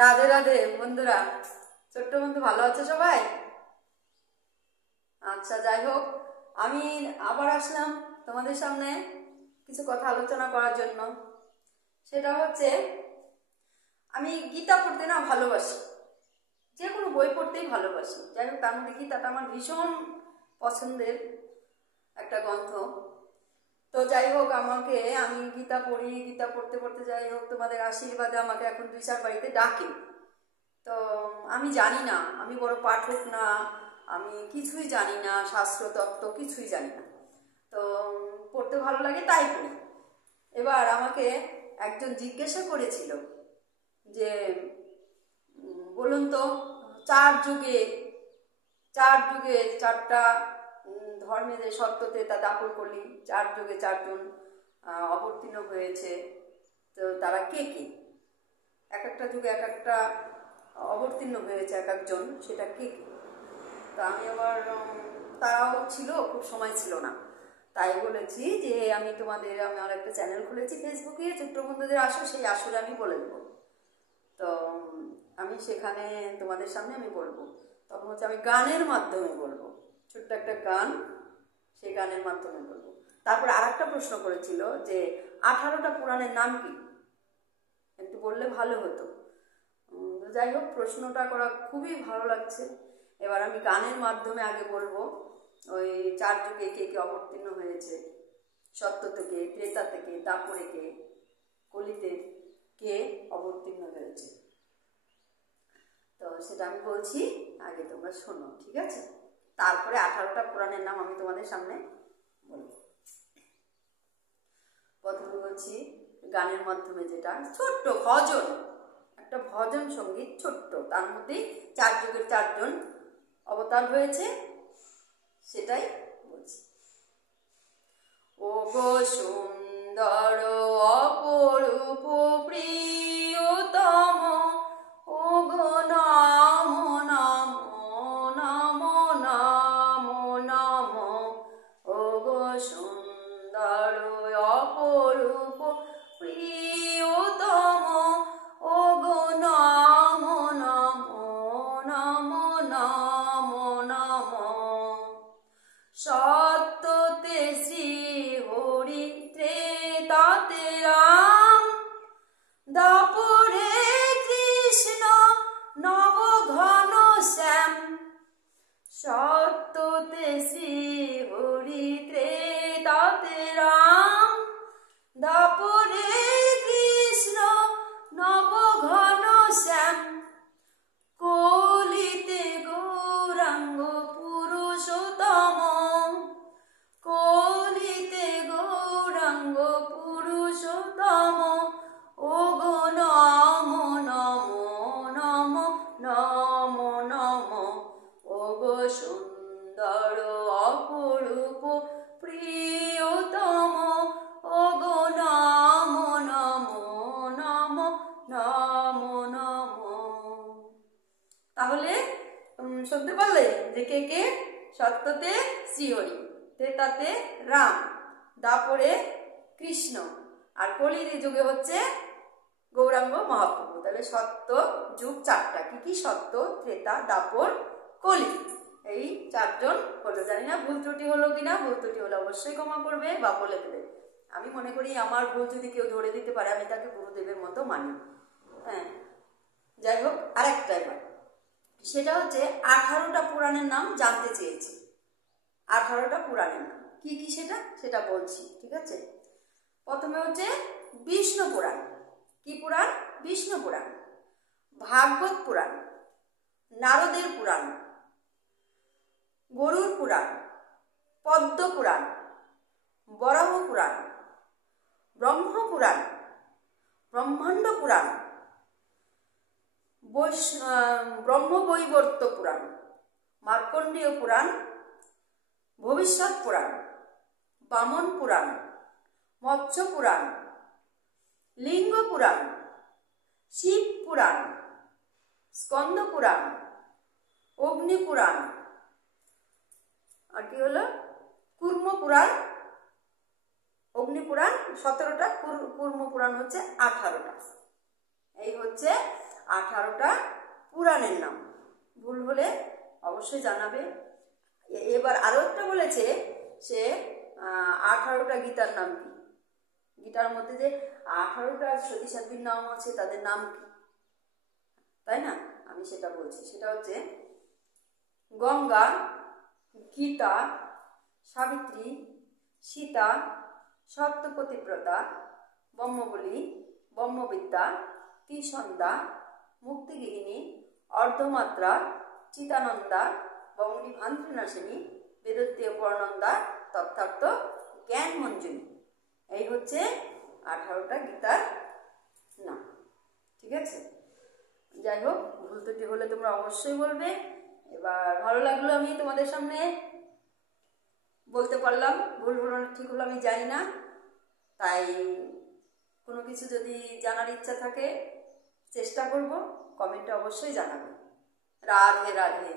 রাধে রাধে বন্ধুরা, ছোট্ট বন্ধু ভালো আছে সবাই? আচ্ছা, যাই হোক, আমি আবার আসলাম তোমাদের সামনে কিছু কথা আলোচনা করার জন্য। সেটা হচ্ছে, আমি গীতা পড়তে না ভালোবাসি, যে কোনো বই পড়তেই ভালোবাসি। যাই হোক, তার মধ্যে গীতাটা আমার ভীষণ পছন্দের একটা গ্রন্থ। তো যাই হোক, আমি গীতা পড়ি, গীতা পড়তে পড়তে যাই হোক তোমাদের আশীর্বাদে আমাকে এখন 2-4 বাড়িতে ডাকে। তো আমি জানি না, আমি বড় পাঠক না, আমি কিছুই জানি না, শাস্ত্র তত্ত্ব কিছুই জানি না। তো পড়তে ভালো লাগে তাই পড়ি। এবার আমাকে একজন জিজ্ঞাসা করেছিল যে বলুন তো, চার যুগে চারটা ধর্মে যে সত্যতে তা দাপট করলি, 4 যুগে 4 জন অবতীর্ণ হয়েছে, তো তারা কে কে? এক একটা যুগে এক একটা অবতীর্ণ হয়েছে এক একজন, সেটা কে কে? তো আমি আবার তারাও ছিল, খুব সময় ছিল না, তাই বলেছি যে আমি আমার একটা চ্যানেল খুলেছি ফেসবুকে, ছোট্ট বন্ধুদের আসর, সেই আসরে আমি বলে দেবো। তো আমি সেখানে তোমাদের সামনে আমি বলবো, তখন হচ্ছে আমি গানের মাধ্যমে বলবো, ছোট্ট একটা গান, সেই গানের মাধ্যমে বলবো। তারপরে আর একটা প্রশ্ন করেছিল যে 18টা পুরাণের নাম কি, একটু বললে ভালো হতো। যাই হোক, প্রশ্নটা করা খুবই ভালো লাগছে। এবার আমি গানের মাধ্যমে আগে বলবো ওই 4 যুগে কে কে অবতীর্ণ হয়েছে, সত্য থেকে, ত্রেতা থেকে, দাপরে কে, কলিতে কে অবতীর্ণ হয়েছে। তো সেটা আমি বলছি, আগে তোমরা শোনো, ঠিক আছে? তারপরে 18টা পুরাণের নাম আমি তোমাদের সামনে বলবো। প্রথমে বলছি গানের মাধ্যমে, যেটা ছোট্ট ভজন, একটা ভজন সঙ্গীত ছোট্ট, তার মধ্যেই 4 যুগের 4 জন অবতার হয়েছে, সেটাই বলছি। ও গো সুন্দর অপরূপ প্রিয়তম, ও গো নাম নাম নাম নাম নাম, ও গো সুন্দর অপরূপ প্রিয়তম, ও গো নাম নাম নাম নাম নাম। সত্যতে শ্রী হরি, ত্রেতাতে রাম, দাপরে কৃষ্ণ, নব ঘন শ্যাম। সত্যতে শ্রী হরি, ত্রেতাতে রাম, দাপরে কৃষ্ণ, নব ঘন শ্যাম। কলিতে গৌরাঙ্গ পুরুষোত্তম, কলিতে গৌরাঙ্গ পুরুষোত্তম, ও গো নম নম নম নম নম, ও গো সুন্দর অপরূপ প্রিয়তম, ও গো নম নম নম নম নম। তাহলে শুনতে পারলে যে কে কে? সত্যতে শ্রীহরি, ত্রেতাতে রাম, দাপরে কৃষ্ণ, আর কলির যুগে হচ্ছে গৌরাঙ্গ মহাপ্রভু। তাহলে সত্য যুগ 4টা, কি কি? সত্য, ত্রেতা, দাপর, কলি, এই 4 জন হলো। জানি না ভুল ত্রুটি হলো কিনা, ভুল ত্রুটি হলে অবশ্যই ক্ষমা করবে বা বলে দেবে। আমি মনে করি আমার ভুল যদি কেউ ধরে দিতে পারে, আমি তাকে গুরুদেবের মতো মানি। হ্যাঁ, যাই হোক, আরেকটা এবার, সেটা হচ্ছে 18টা পুরাণের নাম জানতে চেয়েছি। 18টা পুরাণের নাম কি কি সেটা বলছি, ঠিক আছে? প্রথমে হচ্ছে বিষ্ণু পুরাণ। কি পুরাণ? বিষ্ণু পুরাণ। ভাগবত পুরাণ, নারদের পুরাণ, গরুর পুরাণ, পদ্ম পুরাণ, বরাহ পুরাণ, ব্রহ্ম পুরাণ, ব্রহ্মাণ্ড পুরাণ, ব্রহ্মবৈবর্ত পুরাণ, মার্কণ্ডেয় পুরাণ, ভবিষ্যৎ পুরাণ, বামন পুরাণ, মৎস্য পুরাণ, লিঙ্গ পুরাণ, শিব পুরাণ, স্কন্দ পুরাণ, অগ্নি পুরাণ, আর কি হলো কুর্ম পুরাণ। অগ্নি পুরাণ 17টা, কুর্ম পুরাণ হচ্ছে 18টা। এই হচ্ছে 18টা পুরাণের নাম। ভুল হলে অবশ্যই জানাবে। এবার আরও একটা বলেছে সে 18টা গীতার নাম কি। গীতার মধ্যে যে 18টা সতীসাধ্বীর নাম আছে তাদের নাম কি, তাই না? আমি সেটা বলছি। সেটা হচ্ছে গঙ্গা, গীতা, সাবিত্রী, সীতা, সত্যপতিব্রতা, ব্রহ্মবলী, ব্রহ্মবিদ্যা, ত্রিসন্ধ্যা, মুক্তিগৃহিণী, অর্ধমাত্রা, চিতানন্দা, বঙ্গী ভান্ত্রনাশিনী, বেদত্তীয় পরনন্দা, তথার্থ জ্ঞান মঞ্জুরি। এই হচ্ছে 18টা গীতার নাম। ঠিক আছে, যাই হোক, ভুল ত্রুটি হলে তোমরা অবশ্যই বলবে। এবার ভালো লাগলো আমি তোমাদের সামনে বলতে পারলাম। ভুল হলো ঠিক হলো আমি জানি না, তাই কোনো কিছু যদি জানার ইচ্ছা থাকে চেষ্টা করব, কমেন্টে অবশ্যই জানাবে। রাধে রাধে।